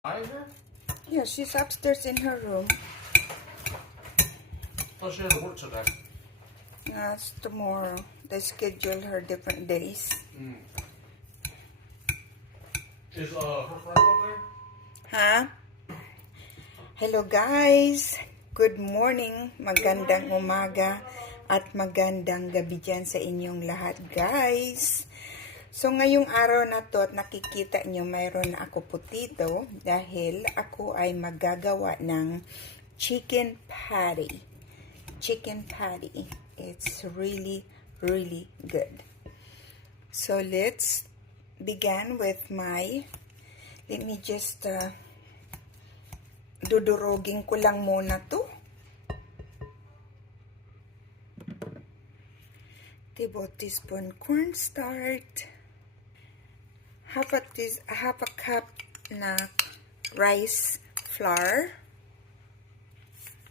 Her? Yeah, she's upstairs in her room. Oh, she doesn't work today. It's tomorrow. They schedule her different days. Is her friend up there? Ha? Hello guys! Good morning, magandang umaga at magandang gabi dyan sa inyong lahat guys. So ngayong araw na to at nakikita nyo mayroon na ako putito dahil ako ay maggagawa ng chicken patty. Chicken patty. It's really good. So let's begin with my, let me just dudurogin ko lang muna to. 2 teaspoon cornstarch. Half a cup na rice flour.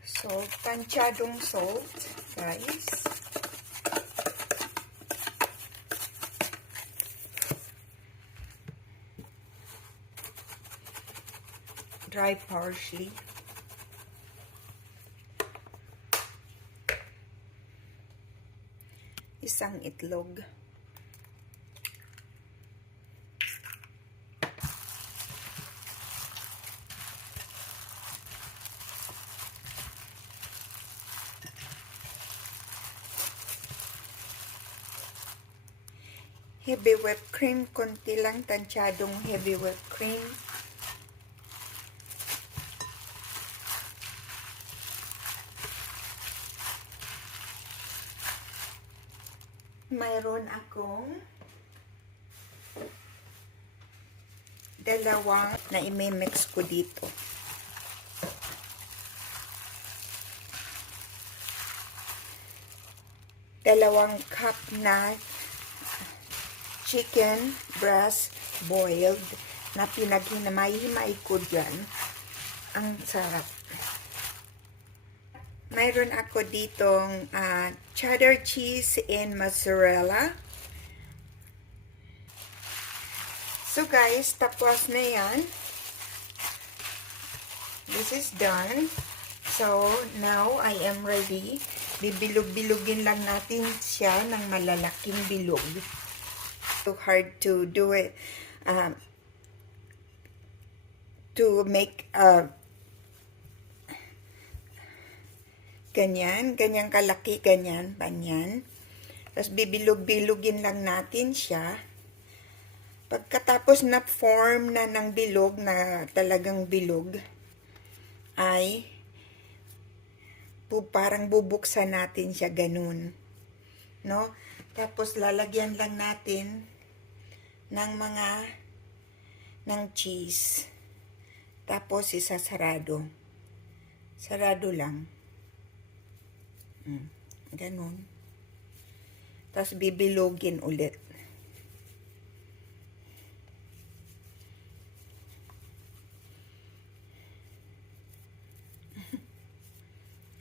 So, tansyadong salt, guys. Dry parsley. Isang itlog. Heavy whipped cream, konti lang, tansyadong heavy whipped cream. Mayroon akong dalawang na imimix ko dito. Dalawang cup na chicken breast boiled na pinaghinamay-himay ko dyan. Ang sarap. Mayroon ako ditong cheddar cheese and mozzarella. So guys, tapos na yan. This is done. So now I am ready. Bibilog-bilugin lang natin siya ng malalaking bilog. Too hard to do it. To make ganyan kalaki, ganyan. Tapos bibilog-bilugin lang natin siya. Pagkatapos na form na ng bilog, na talagang bilog, ay parang bubuksan natin siya ganun. No? Tapos lalagyan lang natin ng cheese. Tapos isasarado. Sarado lang. Ganun. Tapos bibilogin ulit.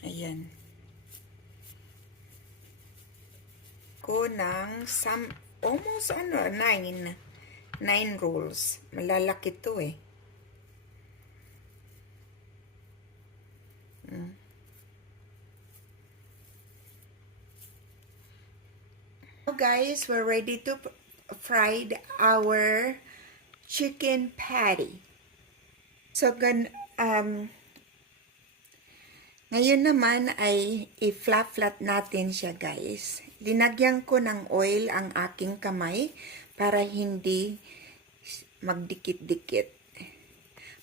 Ayan. Ko ng almost 9 rolls. Malalaki to eh. So guys, we're ready to fry our chicken patty. So ngayon naman ay i-flat natin siya guys. Linagyan ko ng oil ang aking kamay para hindi magdikit-dikit.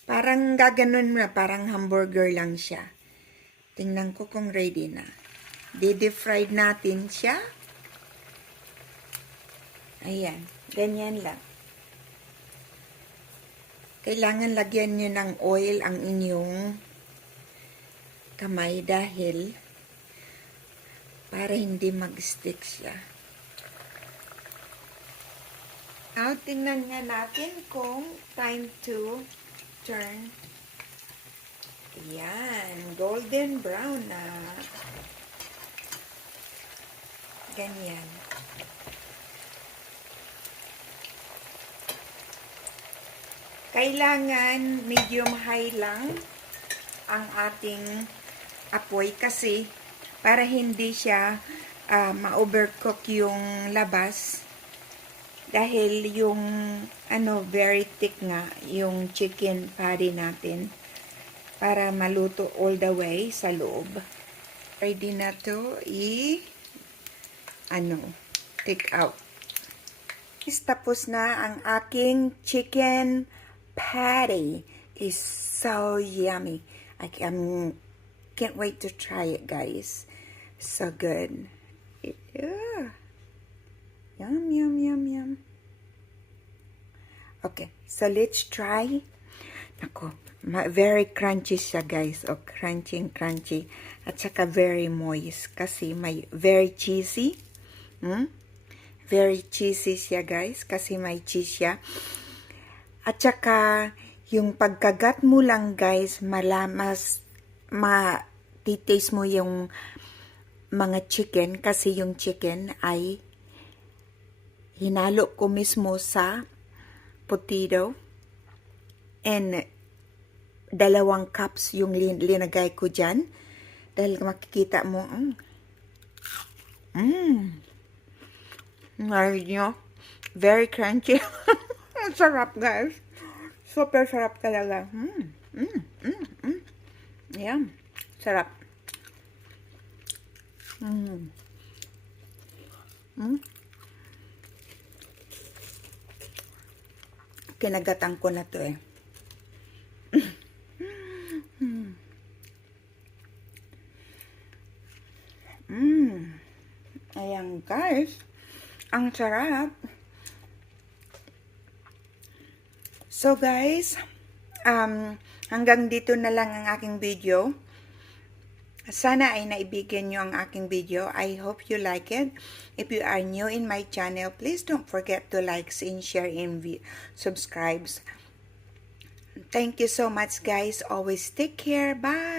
Parang gaganon na, parang hamburger lang siya. Tingnan ko kung ready na. Di-deep-fried natin siya. Ayan, ganyan lang. Kailangan lagyan nyo ng oil ang inyong kamay dahil para hindi mag-stick siya. Now, tingnan nga natin kung time to turn. Ayan, golden brown na. Ganyan. Kailangan medium high lang ang ating apoy kasi para hindi siya ma-overcook yung labas dahil yung very thick nga yung chicken patty natin para maluto all the way sa loob. Ready na to take out. Tapos na ang aking chicken patty. Is so yummy. I can't wait to try it, guys. So good. Yeah. Yum, yum, yum, yum. Okay, so let's try. Nako, very crunchy siya, guys. Oh, crunchy. At saka very moist kasi may very cheesy. Very cheesy siya, guys, kasi may cheese siya. At saka, yung pagkagat mo lang, guys, matitaste mo yung mga chicken kasi yung chicken ay hinalo ko mismo sa potato and 2 cups yung linagay ko dyan dahil makikita mo very crunchy. Sarap, guys. Super sarap talaga. Yan. Sarap. Kinagatan ko na to eh. Ayan, guys. Ang sarap. So, guys, hanggang dito na lang ang aking video. Sana ay naibigyan nyo ang aking video. I hope you like it. If you are new in my channel, please don't forget to like and share and subscribe. Thank you so much, guys. Always take care. Bye.